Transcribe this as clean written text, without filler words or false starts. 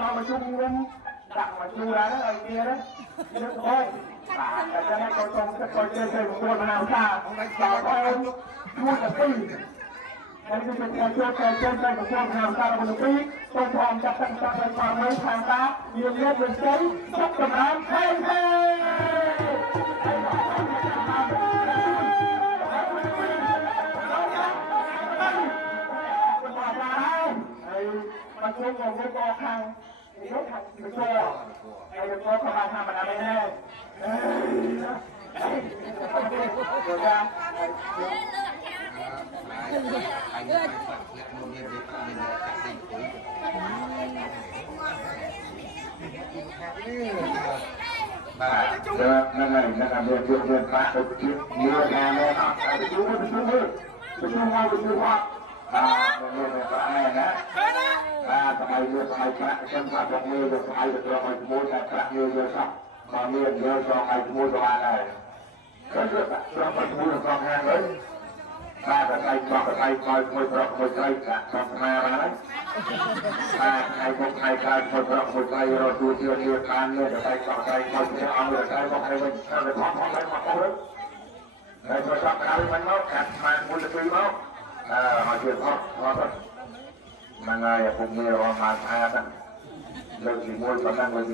มาประชุมกันดักมาดูแลแล้วไอเดียนะเยอะโอ้ยแต่จะให้คนตรงจะคอยเจอของตัวมะนาวชาต่อไปพูดกับปีนั่นคือเป็นการช่วยการเจอใจของตัวมะนาวชาของปีต้นทองจับตั้งใจความไว้ทางตาเรียนเรียนเป็นใจสักกำลังให้มันช่วยงงช่วยกอทางนี่ก็ทางช่วยไอ้ตัวเข้ามาทำมันอะไรแน่เดี๋ยวจะนั่นไงนะครับเรียนพระไปคิดเนื้องานเลยครับไปดูมือไปดูมือไปดูมือไปดูพระเรียนพระแม่นะสมัยเรือสมัยพระเช่นพระตรงนี้สมัยเรือสมัยขโมยแต่พระเรือสับมาเรือสมัยขโมยสมัยอะไรก็เรือเราไปขโมยสองแห่งเลยมาแต่ไทยคอยขโมยพระขโมยไทยกะทำมาแล้วไทยคนไทยการขโมยพระขโมยไทยเราดูเที่ยวการเรือไทยคอยเอาเรือไทยบอกให้มันเข้าไปท้องอะไรมาเอาเลยในโทรศัพท์อะไรมันเอาขัดมาบุญจะปีเอามาเชื่อพ่อนั่งไงผมมีรอมาทานเลยสิมวยตอนนั้นเลย